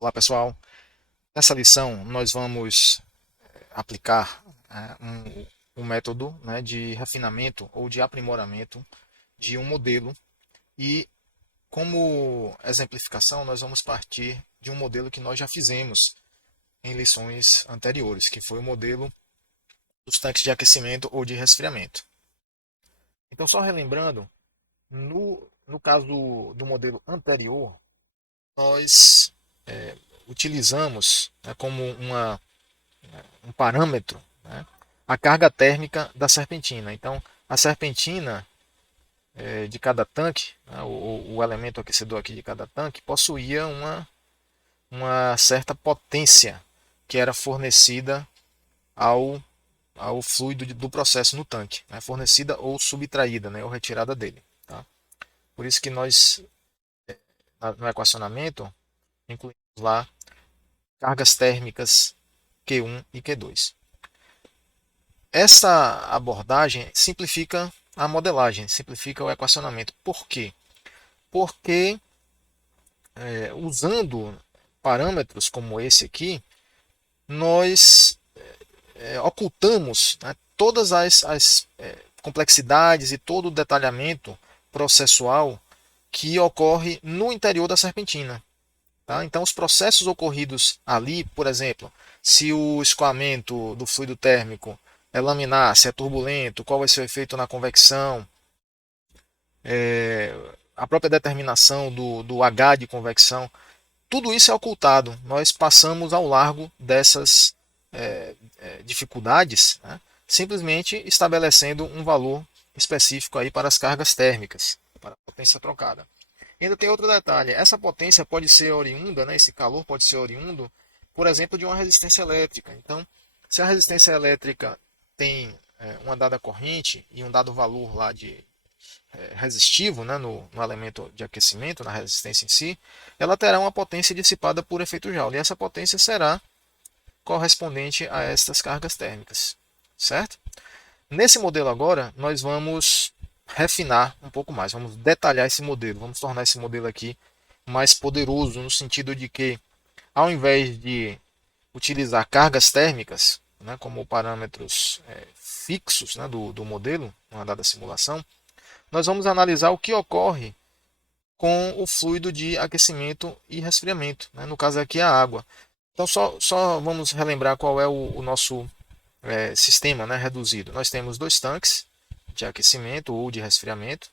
Olá pessoal, nessa lição nós vamos aplicar um método, né, de refinamento ou de aprimoramento de um modelo e como exemplificação nós vamos partir de um modelo que nós já fizemos em lições anteriores, que foi o modelo dos tanques de aquecimento ou de resfriamento. Então só relembrando, no caso do modelo anterior, nós utilizamos, né, como um parâmetro, né, a carga térmica da serpentina. Então, a serpentina de cada tanque, né, o elemento aquecedor aqui de cada tanque, possuía uma certa potência que era fornecida ao fluido do processo no tanque, né, fornecida ou subtraída, né, ou retirada dele. Tá? Por isso que nós, no equacionamento, incluímos lá cargas térmicas Q1 e Q2. Essa abordagem simplifica a modelagem, simplifica o equacionamento. Por quê? Porque usando parâmetros como esse aqui, nós ocultamos, né, todas as complexidades e todo o detalhamento processual que ocorre no interior da serpentina. Tá? Então, os processos ocorridos ali, por exemplo, se o escoamento do fluido térmico é laminar, se é turbulento, qual vai ser o efeito na convecção, a própria determinação do H de convecção, tudo isso é ocultado. Nós passamos ao largo dessas dificuldades, né, simplesmente estabelecendo um valor específico aí para as cargas térmicas, para a potência trocada. Ainda tem outro detalhe, essa potência pode ser oriunda, né, esse calor pode ser oriundo, por exemplo, de uma resistência elétrica. Então, se a resistência elétrica tem uma dada corrente e um dado valor lá de resistivo, né, no elemento de aquecimento, na resistência em si, ela terá uma potência dissipada por efeito Joule. E essa potência será correspondente a estas cargas térmicas, certo? Nesse modelo agora, nós vamos refinar um pouco mais, vamos detalhar esse modelo, vamos tornar esse modelo aqui mais poderoso, no sentido de que, ao invés de utilizar cargas térmicas, né, como parâmetros fixos, né, do modelo, numa dada simulação, nós vamos analisar o que ocorre com o fluido de aquecimento e resfriamento, né, no caso aqui a água. Então só vamos relembrar qual é o nosso sistema, né, reduzido. Nós temos dois tanques de aquecimento ou de resfriamento.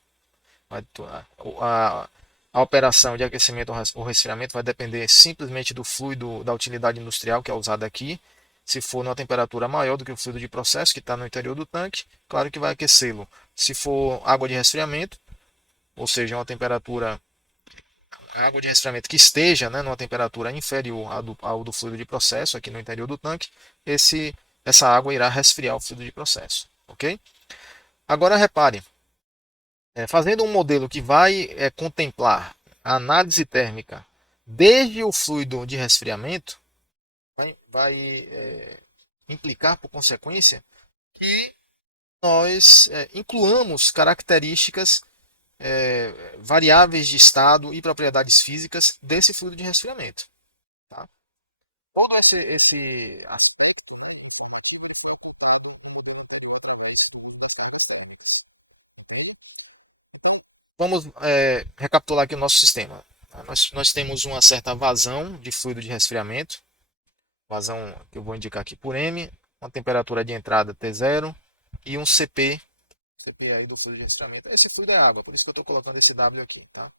A operação de aquecimento ou resfriamento vai depender simplesmente do fluido da utilidade industrial que é usado aqui. Se for numa temperatura maior do que o fluido de processo que está no interior do tanque, claro que vai aquecê-lo. Se for água de resfriamento, ou seja, uma temperatura, a água de resfriamento que esteja, né, numa temperatura inferior ao do fluido de processo aqui no interior do tanque, essa água irá resfriar o fluido de processo, ok? Agora repare, fazendo um modelo que vai contemplar a análise térmica desde o fluido de resfriamento, vai implicar, por consequência, que nós incluamos características variáveis de estado e propriedades físicas desse fluido de resfriamento. Tá? Todo esse Vamos recapitular aqui o nosso sistema. Nós temos uma certa vazão de fluido de resfriamento, vazão que eu vou indicar aqui por M, uma temperatura de entrada T0 e um CP aí do fluido de resfriamento. Esse fluido é água, por isso que eu estou colocando esse W aqui. Tá?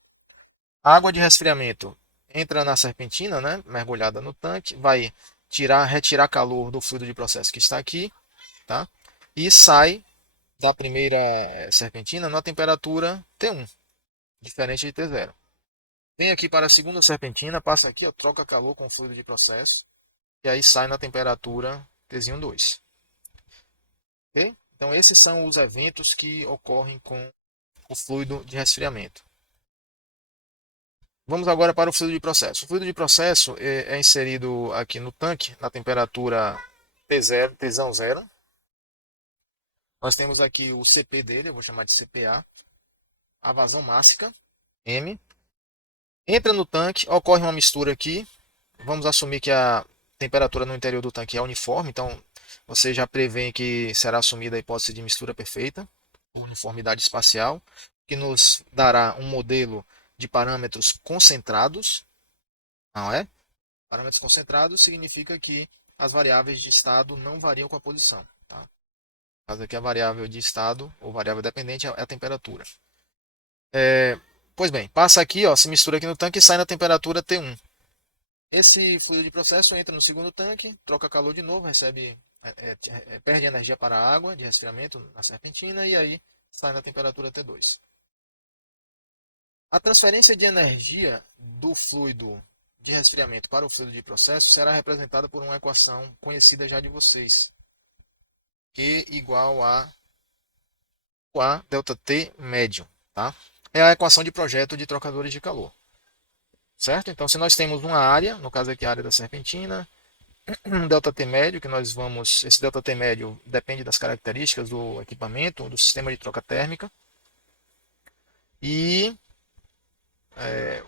A água de resfriamento entra na serpentina, né, mergulhada no tanque, vai retirar calor do fluido de processo que está aqui, tá? E sai da primeira serpentina na temperatura T1, diferente de T0. Vem aqui para a segunda serpentina, passa aqui, ó, troca calor com o fluido de processo, e aí sai na temperatura T2. Okay? Então, esses são os eventos que ocorrem com o fluido de resfriamento. Vamos agora para o fluido de processo. O fluido de processo é inserido aqui no tanque, na temperatura T0, T0 zero. Nós temos aqui o CP dele, eu vou chamar de CPA, a vazão máxima, M. Entra no tanque, ocorre uma mistura aqui, vamos assumir que a temperatura no interior do tanque é uniforme, então você já prevê que será assumida a hipótese de mistura perfeita, uniformidade espacial, que nos dará um modelo de parâmetros concentrados, não é? Parâmetros concentrados significa que as variáveis de estado não variam com a posição. Tá? No caso aqui, a variável de estado, ou variável dependente, é a temperatura. Pois bem, passa aqui, ó, se mistura aqui no tanque e sai na temperatura T1. Esse fluido de processo entra no segundo tanque, troca calor de novo, perde energia para a água de resfriamento na serpentina e aí sai na temperatura T2. A transferência de energia do fluido de resfriamento para o fluido de processo será representada por uma equação conhecida já de vocês, Q igual a ΔT médio. Tá? É a equação de projeto de trocadores de calor. Certo? Então, se nós temos uma área, no caso aqui a área da serpentina, um ΔT médio, que nós vamos. Esse ΔT médio depende das características do equipamento, do sistema de troca térmica. E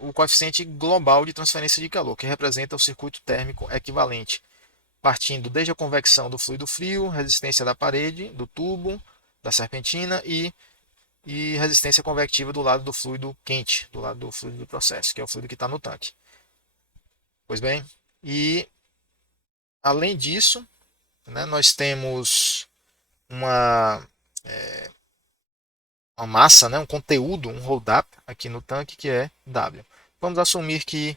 o coeficiente global de transferência de calor, que representa o circuito térmico equivalente, partindo desde a convecção do fluido frio, resistência da parede, do tubo, da serpentina e resistência convectiva do lado do fluido quente, do lado do fluido do processo, que é o fluido que está no tanque. Pois bem, e além disso, né, nós temos uma, uma massa, né, um conteúdo, um hold-up aqui no tanque que é W. Vamos assumir que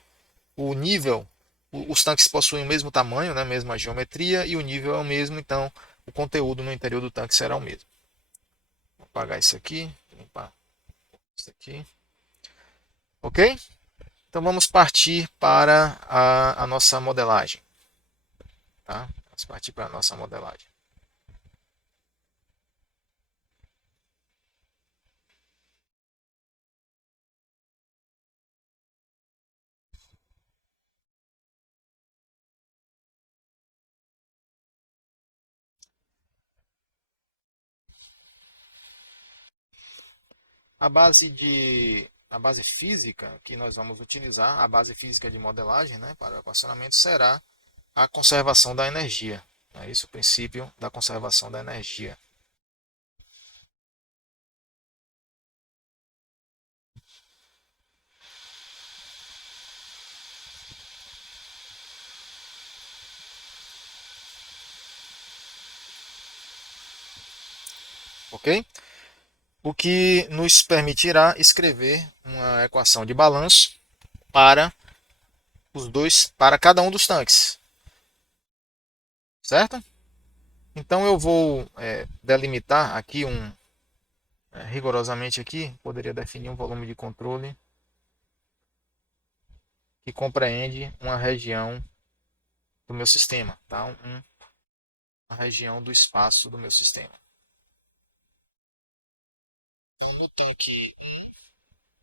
o nível, os tanques possuem o mesmo tamanho, né, a mesma geometria e o nível é o mesmo, então o conteúdo no interior do tanque será o mesmo. Vou apagar isso aqui, limpar isso aqui. Ok? Então vamos partir para a nossa modelagem. Tá? Vamos partir para a nossa modelagem. A base física que nós vamos utilizar, a base física de modelagem, né, para o equacionamento será a conservação da energia. É isso o princípio da conservação da energia. Ok? O que nos permitirá escrever uma equação de balanço para para cada um dos tanques. Certo? Então eu vou delimitar aqui rigorosamente aqui, poderia definir um volume de controle que compreende uma região do meu sistema, tá? Uma região do espaço do meu sistema. Então, no tanque,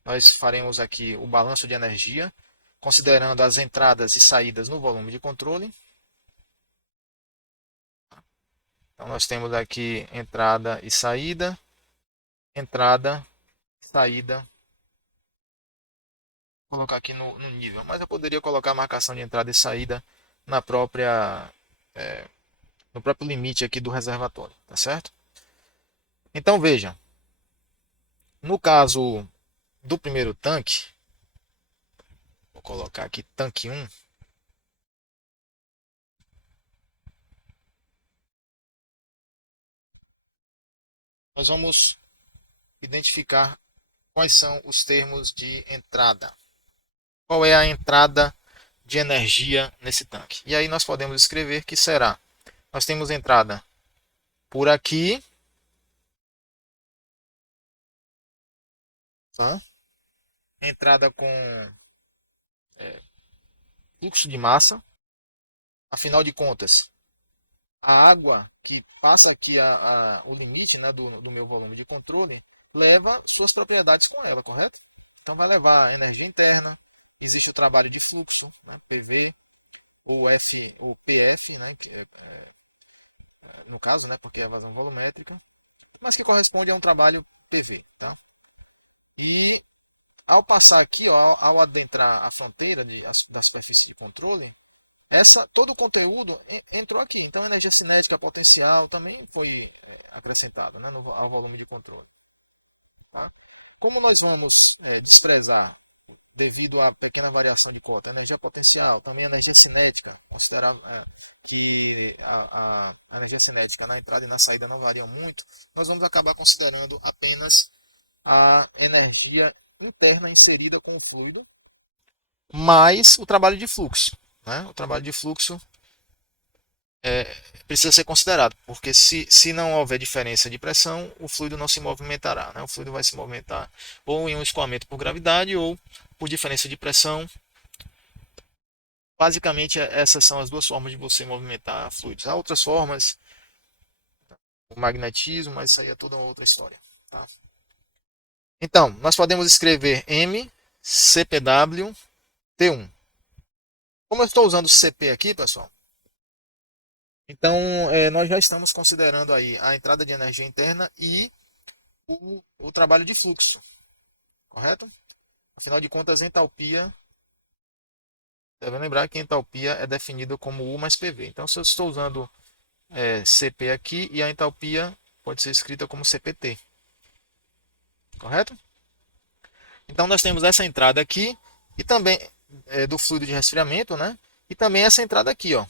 nós faremos aqui o balanço de energia, considerando as entradas e saídas no volume de controle. Então, nós temos aqui entrada e saída, entrada, saída. Vou colocar aqui no nível, mas eu poderia colocar a marcação de entrada e saída na própria, no próprio limite aqui do reservatório, tá certo? Então veja, no caso do primeiro tanque, vou colocar aqui tanque 1, nós vamos identificar quais são os termos de entrada. Qual é a entrada de energia nesse tanque? E aí nós podemos escrever que será, nós temos entrada por aqui, tá? Entrada com fluxo de massa, afinal de contas, a água que passa aqui o limite, né, do meu volume de controle leva suas propriedades com ela, correto? Então vai levar energia interna, existe o trabalho de fluxo, né, PV, ou PF, né, no caso, né, porque é a vazão volumétrica, mas que corresponde a um trabalho PV. Tá? E ao passar aqui, ó, ao adentrar a fronteira da superfície de controle, Todo o conteúdo entrou aqui. Então, a energia cinética potencial também foi acrescentada, né, ao volume de controle. Tá? Como nós vamos desprezar, devido à pequena variação de cota, a energia potencial, também a energia cinética, considerar que a energia cinética na entrada e na saída não variam muito, nós vamos acabar considerando apenas a energia interna inserida com o fluido, mais o trabalho de fluxo. Né? O trabalho de fluxo precisa ser considerado, porque se não houver diferença de pressão, o fluido não se movimentará. Né? O fluido vai se movimentar ou em um escoamento por gravidade ou por diferença de pressão. Basicamente, essas são as duas formas de você movimentar fluidos. Há outras formas, o magnetismo, mas isso aí é toda uma outra história. Tá? Então, nós podemos escrever M CPW T1. Como eu estou usando CP aqui, pessoal, então nós já estamos considerando aí a entrada de energia interna e o trabalho de fluxo, correto? Afinal de contas, entalpia, deve lembrar que entalpia é definida como U mais PV. Então, se eu estou usando CP aqui e a entalpia pode ser escrita como CPT, correto? Então, nós temos essa entrada aqui e também do fluido de resfriamento, né? E também essa entrada aqui, ó,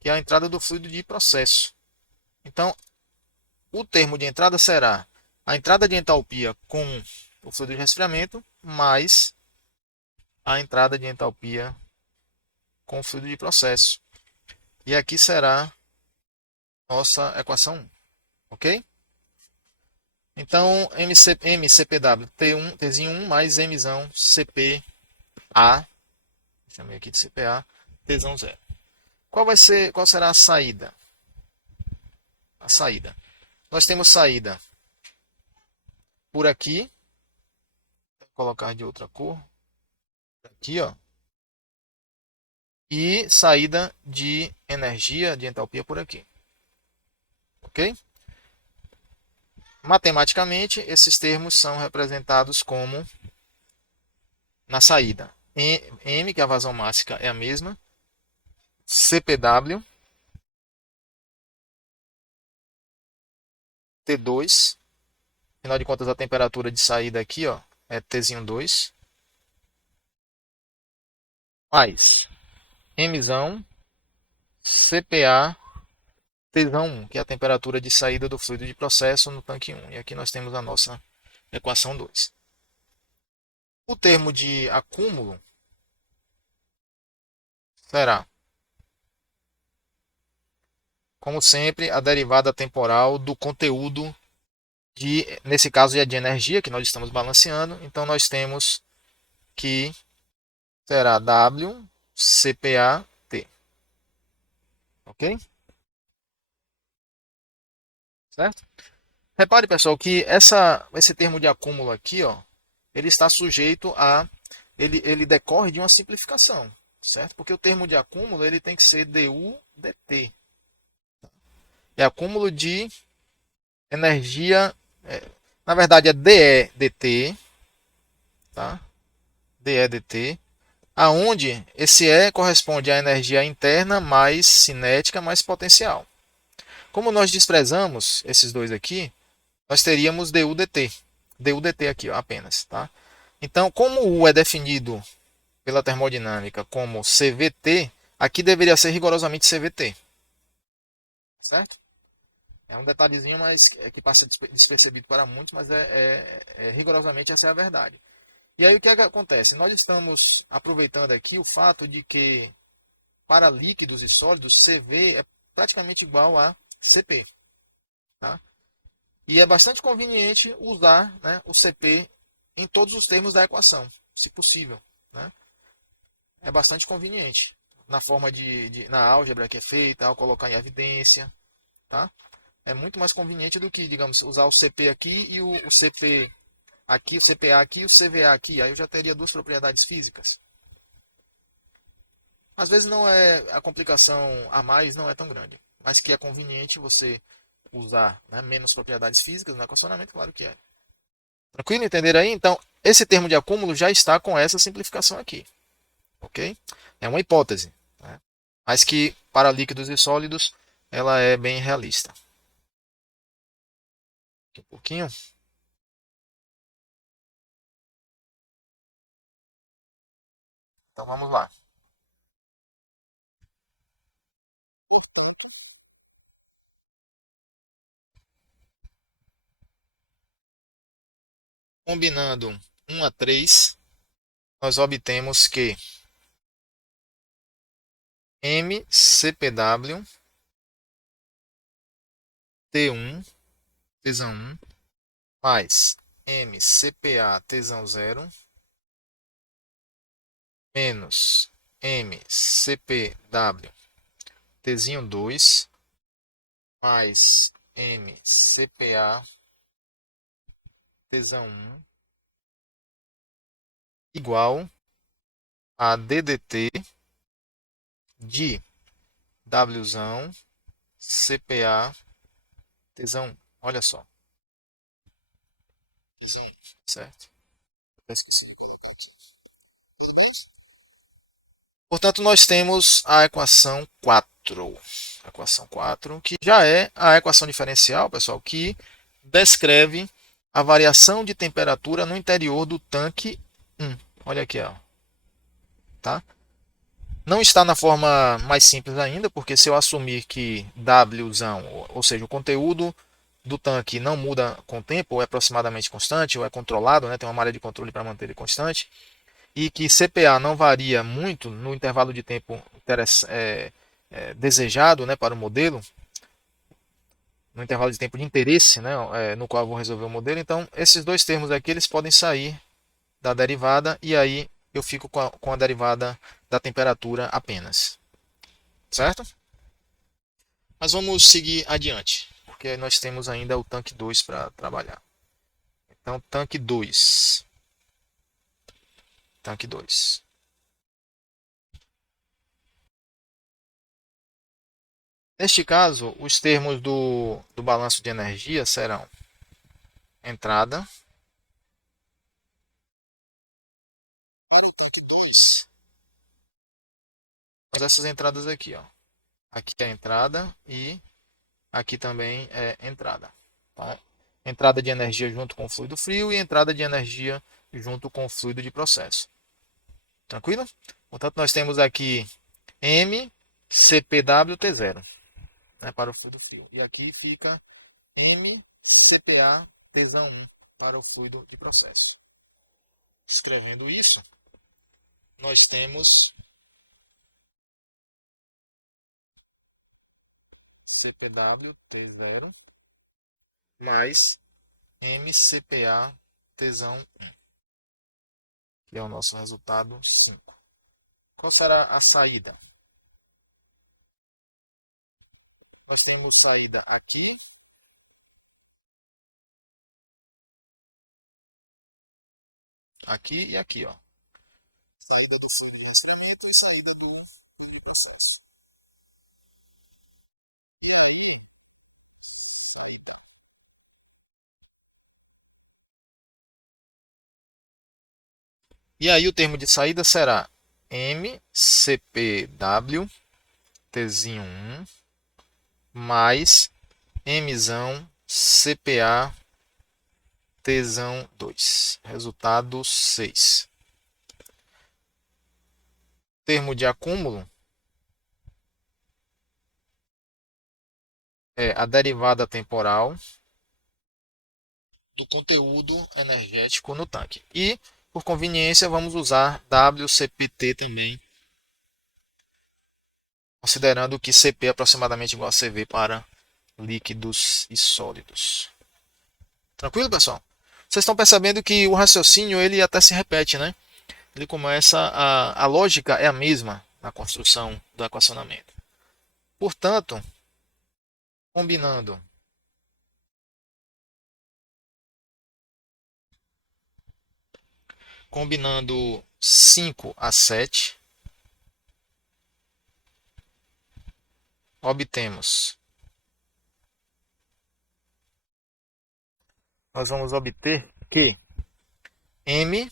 que é a entrada do fluido de processo. Então, o termo de entrada será a entrada de entalpia com o fluido de resfriamento mais a entrada de entalpia com o fluido de processo. E aqui será nossa equação 1, ok? Então, MCPW T1, Tzinho 1 mais Mzão CPA, chamei aqui de CPA, Tzão 0. Qual será a saída? A saída. Nós temos saída por aqui, vou colocar de outra cor, aqui, ó, e saída de energia, de entalpia por aqui. Ok? Matematicamente, esses termos são representados como na saída. M, que é a vazão máxima, é a mesma. CPW, T2. Afinal de contas, a temperatura de saída aqui, ó, é Tzinho 2. Mais Mzão, CPA, Tzão 1, que é a temperatura de saída do fluido de processo no tanque 1. E aqui nós temos a nossa equação 2. O termo de acúmulo será, como sempre, a derivada temporal do conteúdo nesse caso é de energia que nós estamos balanceando. Então nós temos que será W CPA-T. Ok? Certo? Repare, pessoal, que esse termo de acúmulo aqui, ó, ele está sujeito a... Ele decorre de uma simplificação, certo? Porque o termo de acúmulo ele tem que ser DU-DT. É acúmulo de energia... na verdade, é DE-DT, tá? DE-DT, aonde esse E corresponde à energia interna mais cinética mais potencial. Como nós desprezamos esses dois aqui, nós teríamos DU-DT. DU-DT aqui, ó, apenas. Tá? Então, como o U é definido pela termodinâmica como CVT, aqui deveria ser rigorosamente CVT. Certo? É um detalhezinho mas que passa despercebido para muitos, mas rigorosamente essa é a verdade. E aí o que acontece? Nós estamos aproveitando aqui o fato de que para líquidos e sólidos, CV é praticamente igual a CP. Tá? E é bastante conveniente usar, né, o CP em todos os termos da equação, se possível. Né? É bastante conveniente na forma na álgebra que é feita, ao colocar em evidência. Tá? É muito mais conveniente do que, digamos, usar o CP aqui e o CP aqui, o CPA aqui e o CVA aqui. Aí eu já teria duas propriedades físicas. Às vezes não é a complicação a mais não é tão grande, mas que é conveniente você usar, né, menos propriedades físicas no equacionamento, claro que é. Tranquilo entender aí? Então, esse termo de acúmulo já está com essa simplificação aqui, ok? É uma hipótese. Né? mas que para líquidos e sólidos ela é bem realista. Aqui um pouquinho. Então vamos lá. Combinando 1 a 3, nós obtemos que MCPW T1 tesão 1 mais MCPA tesão 0 menos MCPW Tzinho 2 mais MCPA tesão 1 igual a DDT de Wzão CPA tesão 1. Olha só. Tesão 1, certo? Portanto, nós temos a equação 4. A equação 4, que já é a equação diferencial, pessoal, que descreve a variação de temperatura no interior do tanque 1. Olha aqui, ó. Tá? Não está na forma mais simples ainda, porque se eu assumir que Wzão, ou seja, o conteúdo do tanque não muda com o tempo, ou é aproximadamente constante, ou é controlado, né? Tem uma área de controle para manter ele constante, e que CPA não varia muito no intervalo de tempo desejado, né, para o modelo, no intervalo de tempo de interesse, né, no qual eu vou resolver o modelo. Então, esses dois termos aqui eles podem sair da derivada e aí eu fico com a derivada da temperatura apenas, certo? Mas vamos seguir adiante, porque nós temos ainda o tanque 2 para trabalhar. Então, tanque 2. Tanque 2. Neste caso, os termos do balanço de energia serão entrada. Para o tanque 2, essas entradas aqui, ó. Aqui é a entrada e aqui também é entrada. Tá? Entrada de energia junto com o fluido frio e entrada de energia junto com o fluido de processo. Tranquilo? Portanto, nós temos aqui MCPWT0, né, para o fluido frio. E aqui fica MCPA-T1 para o fluido de processo. Escrevendo isso, nós temos CPW-T0 mais MCPA-T1, que é o nosso resultado 5. Qual será a saída? Nós temos saída aqui, aqui e aqui, ó. Saída do fluido de resfriamento e saída do fluido de processo. E aí o termo de saída será MCPW Tzinho 1 mais Mzão CPA Tzão 2. Resultado 6. Termo de acúmulo é a derivada temporal do conteúdo energético no tanque. E, por conveniência, vamos usar WCPT também, considerando que CP é aproximadamente igual a CV para líquidos e sólidos. Tranquilo, pessoal? Vocês estão percebendo que o raciocínio ele até se repete, né? Ele começa a lógica é a mesma na construção do equacionamento. Portanto, combinando combinando 5 a 7, obtemos. Nós vamos obter que MCPW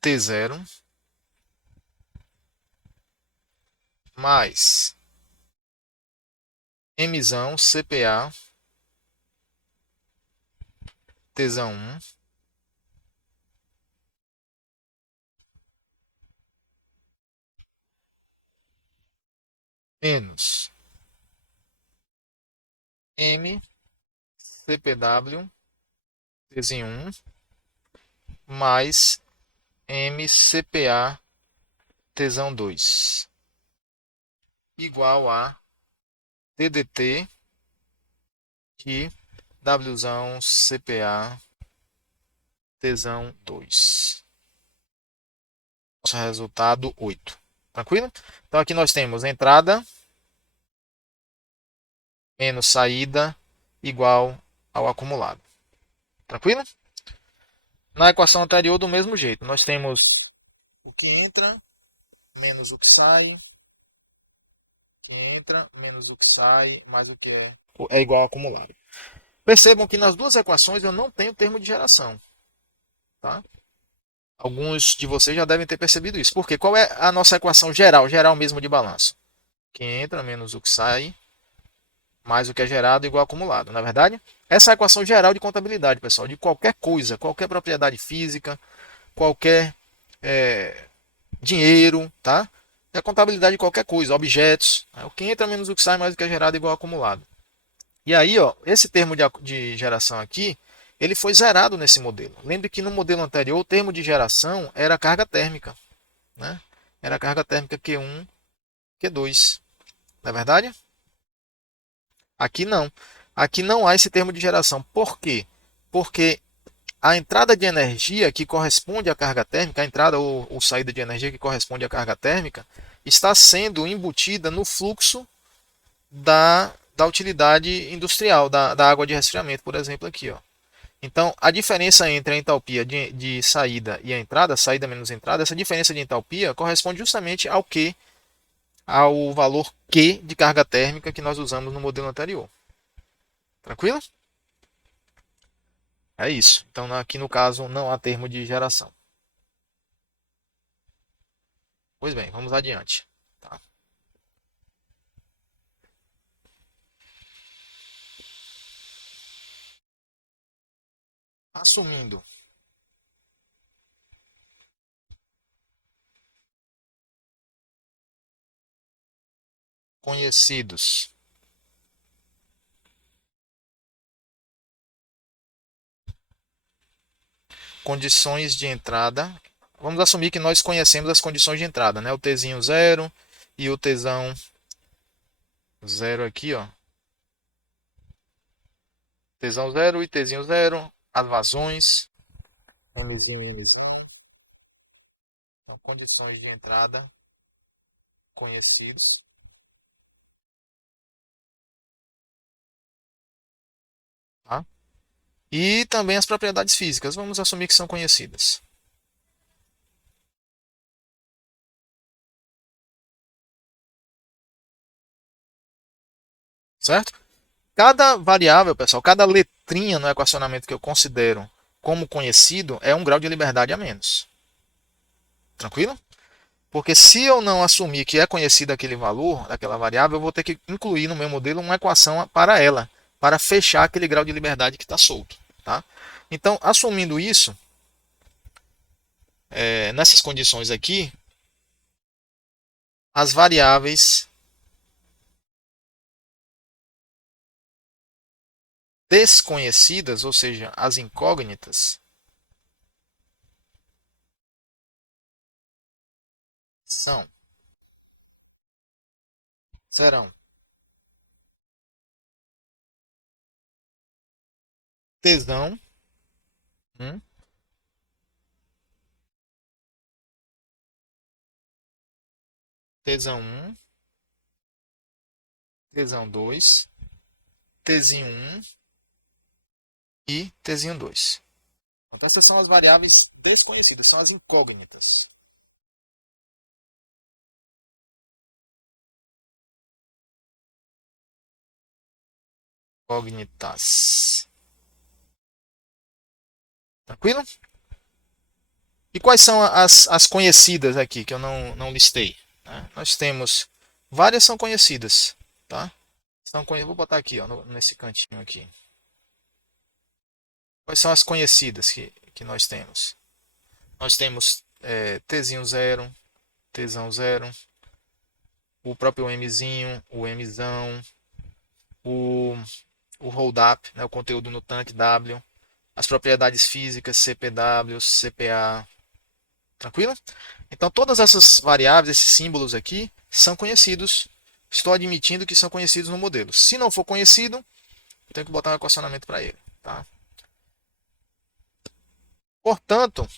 T0 mais Mzão CPA Tsão 1 menos M CPW Tzinho 1 mais MCPA Tsão 2 igual a TDT de Wzão CPA Tsão 2. Nosso resultado 8. Tranquilo? Então aqui nós temos entrada menos saída igual ao acumulado. Tranquilo? Na equação anterior, do mesmo jeito, nós temos o que entra menos o que sai, menos o que sai, mais o que é igual ao acumulado. Percebam que nas duas equações eu não tenho termo de geração. Tá? Alguns de vocês já devem ter percebido isso. Por quê? Qual é a nossa equação geral, geral mesmo de balanço? O que entra menos o que sai, mais o que é gerado igual ao acumulado. Na verdade, essa é a equação geral de contabilidade, pessoal, de qualquer coisa, qualquer propriedade física, qualquer dinheiro, tá? É a contabilidade de qualquer coisa, objetos. O que entra menos o que sai, mais o que é gerado igual ao acumulado. E aí, ó, esse termo de geração aqui, ele foi zerado nesse modelo. Lembre que no modelo anterior, o termo de geração era a carga térmica. Né? Era a carga térmica Q1, Q2. Não é verdade? Aqui não. Aqui não há esse termo de geração. Por quê? Porque a entrada de energia que corresponde à carga térmica, a entrada ou saída de energia que corresponde à carga térmica, está sendo embutida no fluxo da utilidade industrial, da água de resfriamento, por exemplo, aqui. Ó. Então, a diferença entre a entalpia de saída e a entrada, saída menos entrada, essa diferença de entalpia corresponde justamente ao Q, ao valor Q de carga térmica que nós usamos no modelo anterior. Tranquilo? É isso. Então, aqui no caso, não há termo de geração. Pois bem, vamos adiante. Tá? Assumindo conhecidos condições de entrada. Vamos assumir que nós conhecemos as condições de entrada, né? O Tzinho 0 e o Tzão 0 aqui, ó. Tzão 0 e Tzinho 0, as vazões. São condições de entrada conhecidos. Tá? E também as propriedades físicas, vamos assumir que são conhecidas. Certo? Cada variável, pessoal, cada letrinha no equacionamento que eu considero como conhecido é um grau de liberdade a menos. Tranquilo? Porque se eu não assumir que é conhecido aquele valor, daquela variável, eu vou ter que incluir no meu modelo uma equação para ela, para fechar aquele grau de liberdade que está solto. Tá? Então, assumindo isso, nessas condições aqui, as variáveis desconhecidas, ou seja, as incógnitas, serão tesão 1, tesão 1, tesão 2, tzinho 1 e tzinho 2. Então, essas são as variáveis desconhecidas, são as incógnitas. Incógnitas. Tranquilo? E quais são as conhecidas aqui que eu não listei? Né? Nós temos Várias são conhecidas, tá? Vou botar aqui, ó, nesse cantinho aqui. Quais são as conhecidas que nós temos? Nós temos Tzinho zero, Tzão zero, o próprio Mzinho, o Mzão, o, o hold-up, né, o conteúdo no tanque W, as propriedades físicas CPW, CPA, tranquilo? Então todas essas variáveis, esses símbolos aqui, são conhecidos. Estou admitindo que são conhecidos no modelo. Se não for conhecido, eu tenho que botar um equacionamento para ele. Tá? Portanto,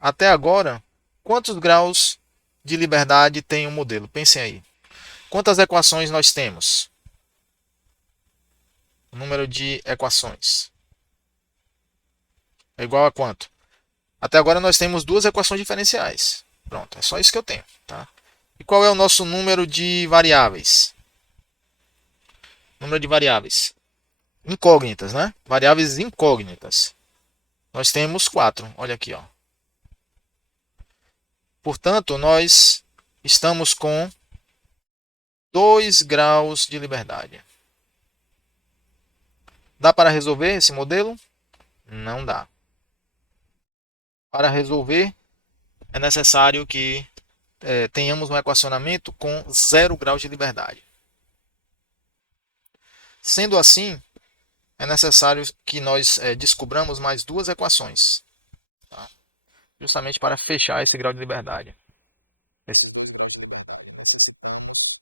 até agora, quantos graus de liberdade tem um modelo? Pensem aí. Quantas equações nós temos? O número de equações é igual a quanto? Até agora nós temos duas equações diferenciais. Pronto, é só isso que eu tenho. Tá? E qual é o nosso número de variáveis? Número de variáveis incógnitas, né? Variáveis incógnitas. Nós temos 4. Olha aqui, ó. Portanto, nós estamos com 2 graus de liberdade. Dá para resolver esse modelo? Não dá. Para resolver, é necessário que tenhamos um equacionamento com 0 graus de liberdade. Sendo assim, é necessário que nós descobramos mais duas equações, tá? Justamente para fechar esse grau de liberdade. Esses dois graus de liberdade necessitamos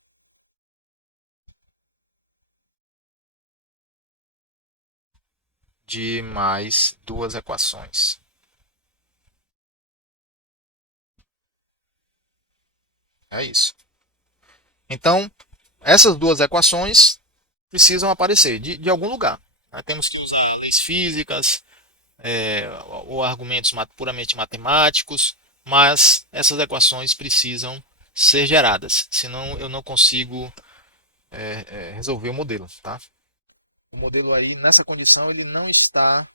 de mais duas equações. É isso. Então, essas duas equações precisam aparecer de algum lugar. Né? Temos que usar leis físicas, ou argumentos puramente matemáticos, mas essas equações precisam ser geradas, senão eu não consigo resolver o modelo. Tá? O modelo aí, nessa condição, ele não está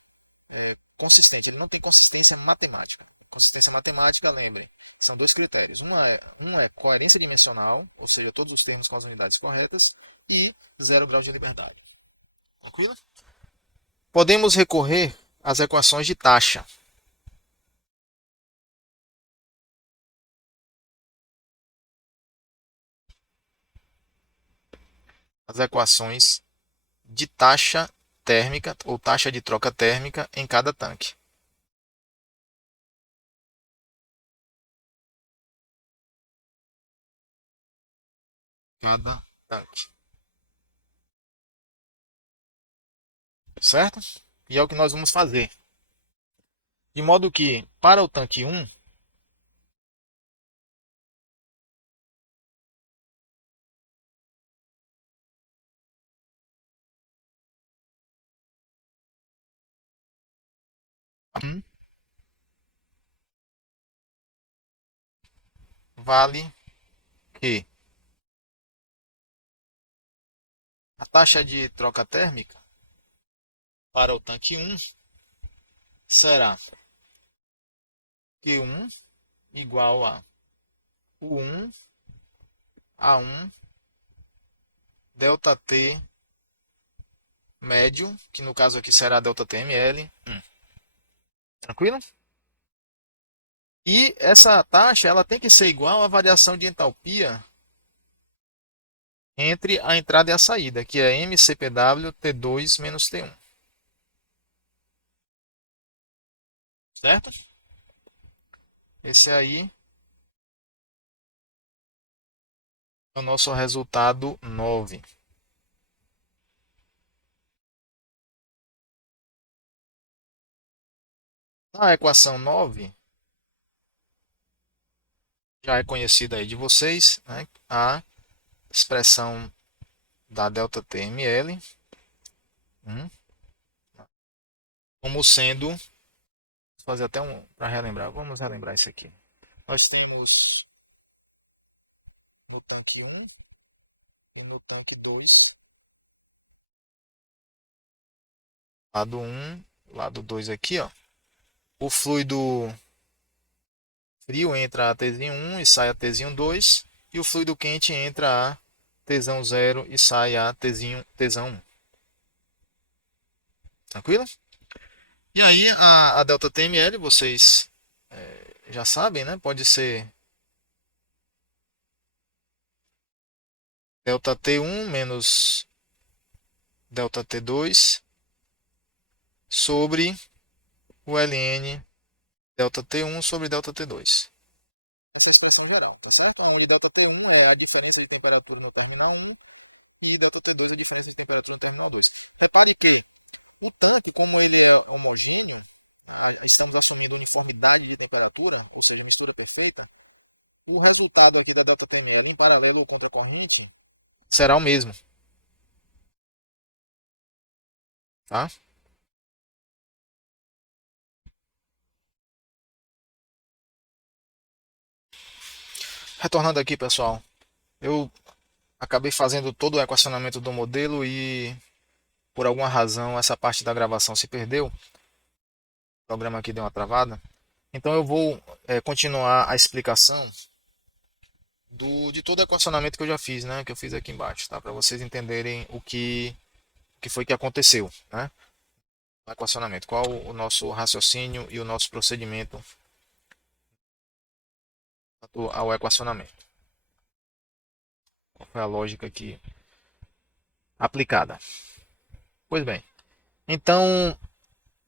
consistente, ele não tem consistência matemática. Consistência matemática, lembrem, são dois critérios. Um é coerência dimensional, ou seja, todos os termos com as unidades corretas, e 0 grau de liberdade. Tranquilo? Podemos recorrer às equações de taxa. As equações de taxa térmica ou taxa de troca térmica em cada tanque. Cada tanque. Certo? E é o que nós vamos fazer. De modo que, para o tanque 1, vale que a taxa de troca térmica para o tanque 1 será Q1 igual a U1 A1 delta T médio, que no caso aqui será delta TML. Tranquilo? E essa taxa ela tem que ser igual à variação de entalpia entre a entrada e a saída, que é MCPW T2 menos T1. Certo? Esse aí é o nosso resultado 9. A equação 9 já é conhecida aí de vocês, né? A expressão da delta TML como sendo, vou fazer até para relembrar, vamos relembrar isso aqui. Nós temos no tanque 1 e no tanque 2, lado 1, lado 2 aqui, ó. O fluido frio entra a Tzinho 1 e sai a Tzinho 2, e o fluido quente entra a Tsão 0 e sai a Tsão 1. Tranquilo? E aí a delta TML, vocês já sabem, né? Pode ser delta T1 menos delta T2 sobre o ln delta T1 sobre delta T2. Essa é a expressão geral, tá certo? Onde delta T1 é a diferença de temperatura no terminal 1 e delta T2 é a diferença de temperatura no terminal 2. Repare que o tanque, como ele é homogêneo, estamos assumindo uniformidade de temperatura, ou seja, mistura perfeita, o resultado aqui da delta PML em paralelo ou contra a corrente será o mesmo. Tá? Retornando aqui, pessoal, eu acabei fazendo todo o equacionamento do modelo e, por alguma razão, essa parte da gravação se perdeu. O programa aqui deu uma travada. Então eu vou continuar a explicação de todo o equacionamento que eu já fiz, né? Que eu fiz aqui embaixo, tá? Para vocês entenderem o que foi que aconteceu, né? No equacionamento. Qual o nosso raciocínio e o nosso procedimento ao equacionamento. Qual foi a lógica aqui aplicada? Pois bem, então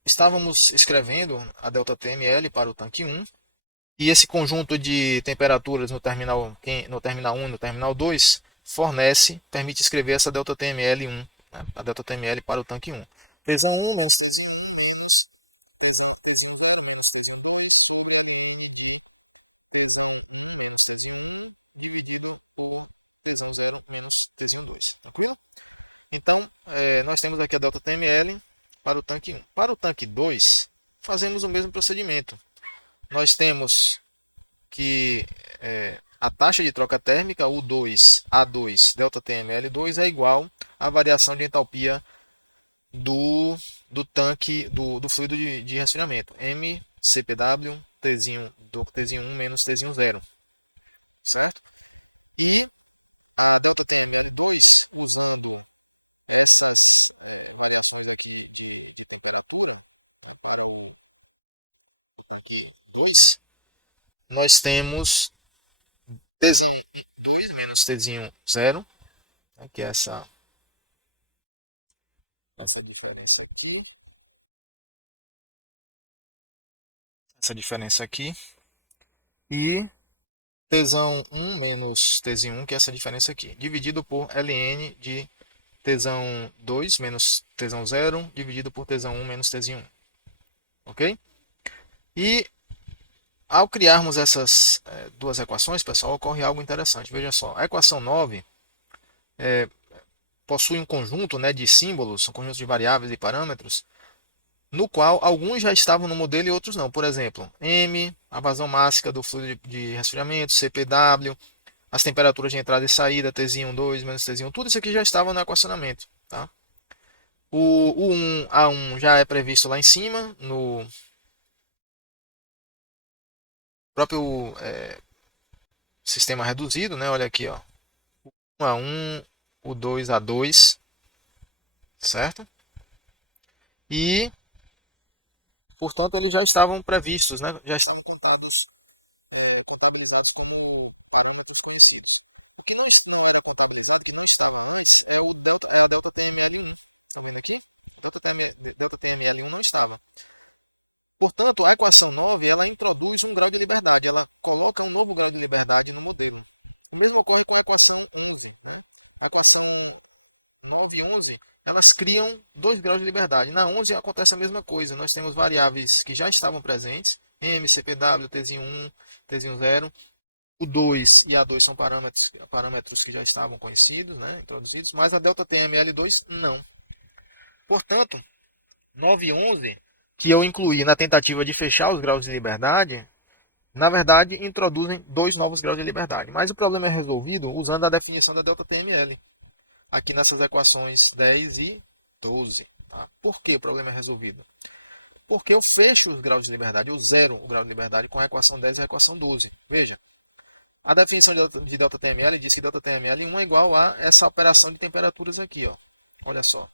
estávamos escrevendo a ΔTml para o tanque 1 e esse conjunto de temperaturas no terminal 1 e no terminal 2 permite escrever essa ΔTml1, né, a ΔTml para o tanque 1. Tesão 1 menos dois, nós temos Tzinho 2 menos Tzinho 0, né, que é essa diferença aqui. Essa diferença aqui. E tesão 1 menos tesão 1, que é essa diferença aqui, dividido por ln de tesão 2 menos tesão 0, dividido por tesão 1 menos tesão 1. Ok? E ao criarmos essas duas equações, pessoal, ocorre algo interessante. Veja só, a equação 9 possui um conjunto, né, de símbolos, um conjunto de variáveis e parâmetros, no qual alguns já estavam no modelo e outros não. Por exemplo, M, a vazão máxima do fluido de resfriamento, CPW, as temperaturas de entrada e saída, Tzinho 2 menos Tzinho, tudo isso aqui já estava no equacionamento. Tá? O 1, A1 já é previsto lá em cima, no próprio sistema reduzido, né? Olha aqui, ó. O 1 A1, o 2 A2, certo? E, portanto, eles já estavam previstos, né? Já estavam contabilizados como parâmetros conhecidos. O que não era contabilizado, que não estava antes, era a delta PML1. Está vendo aqui? Delta PML1 não estava. Portanto, a equação 9 ela introduz um grau de liberdade, ela coloca um novo grau de liberdade no modelo. O mesmo ocorre com a equação 11. Né? A equação 9 e 11, elas criam dois graus de liberdade. Na 11 acontece a mesma coisa, nós temos variáveis que já estavam presentes, M, CPW, Tzinho 1, Tzinho 0, o 2 e A2 são parâmetros que já estavam conhecidos, né, introduzidos, mas a ΔTml2 não. Portanto, 9 e 11, que eu incluí na tentativa de fechar os graus de liberdade, na verdade introduzem dois novos graus de liberdade. Mas o problema é resolvido usando a definição da ΔTml, aqui nessas equações 10 e 12. Tá? Por que o problema é resolvido? Porque eu fecho os graus de liberdade, eu zero o grau de liberdade com a equação 10 e a equação 12. Veja, A definição de ΔTML diz que ΔTML1 é igual a essa operação de temperaturas aqui, ó. Olha só.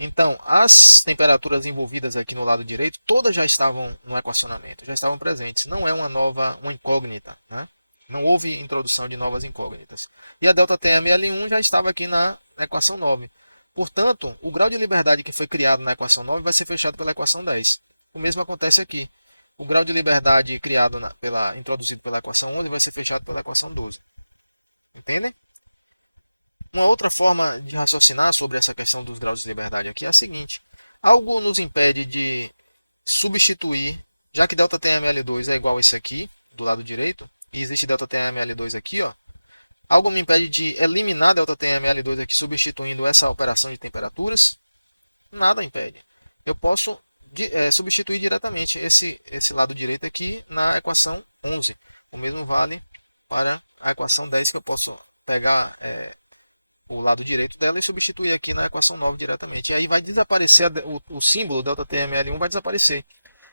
Então, as temperaturas envolvidas aqui no lado direito, todas já estavam no equacionamento, já estavam presentes. Não é uma incógnita, né? Não houve introdução de novas incógnitas. E a ΔTML1 já estava aqui na equação 9. Portanto, o grau de liberdade que foi criado na equação 9 vai ser fechado pela equação 10. O mesmo acontece aqui. O grau de liberdade criado introduzido pela equação 11 vai ser fechado pela equação 12. Entendem? Uma outra forma de raciocinar sobre essa questão dos graus de liberdade aqui é a seguinte. Algo nos impede de substituir, já que ΔTML2 é igual a isso aqui, do lado direito, e existe ΔTML2 aqui, ó, algo me impede de eliminar ΔTML2 aqui, substituindo essa operação de temperaturas? Nada impede. Eu posso substituir diretamente esse lado direito aqui na equação 11. O mesmo vale para a equação 10, que eu posso pegar o lado direito dela e substituir aqui na equação 9 diretamente. E aí vai desaparecer, o símbolo ΔTML1 vai desaparecer.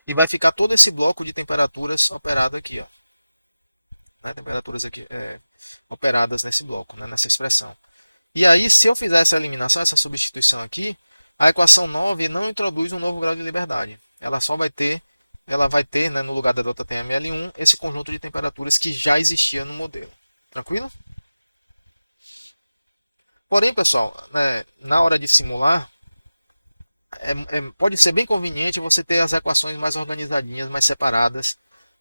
E vai ficar todo esse bloco de temperaturas operado aqui, ó. Temperaturas aqui operadas nesse bloco, né, nessa expressão. E aí, se eu fizer essa eliminação, essa substituição aqui, a equação 9 não introduz um novo grau de liberdade. Ela vai ter, né, no lugar da ΔTML1, esse conjunto de temperaturas que já existia no modelo. Tranquilo? Porém, pessoal, na hora de simular, pode ser bem conveniente você ter as equações mais organizadinhas, mais separadas,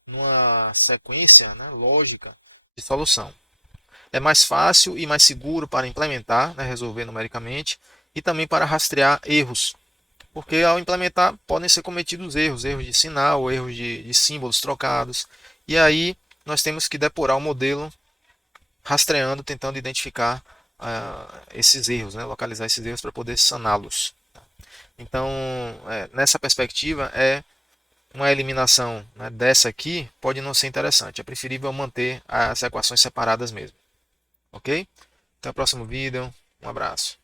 numa sequência, né, lógica de solução. É mais fácil e mais seguro para implementar, né, resolver numericamente, e também para rastrear erros. Porque ao implementar podem ser cometidos erros de sinal, erros de símbolos trocados. E aí nós temos que depurar o modelo rastreando, tentando identificar esses erros, né, localizar esses erros para poder saná-los. Então, nessa perspectiva, uma eliminação, né, dessa aqui pode não ser interessante. É preferível manter as equações separadas mesmo. Ok? Até o próximo vídeo. Um abraço.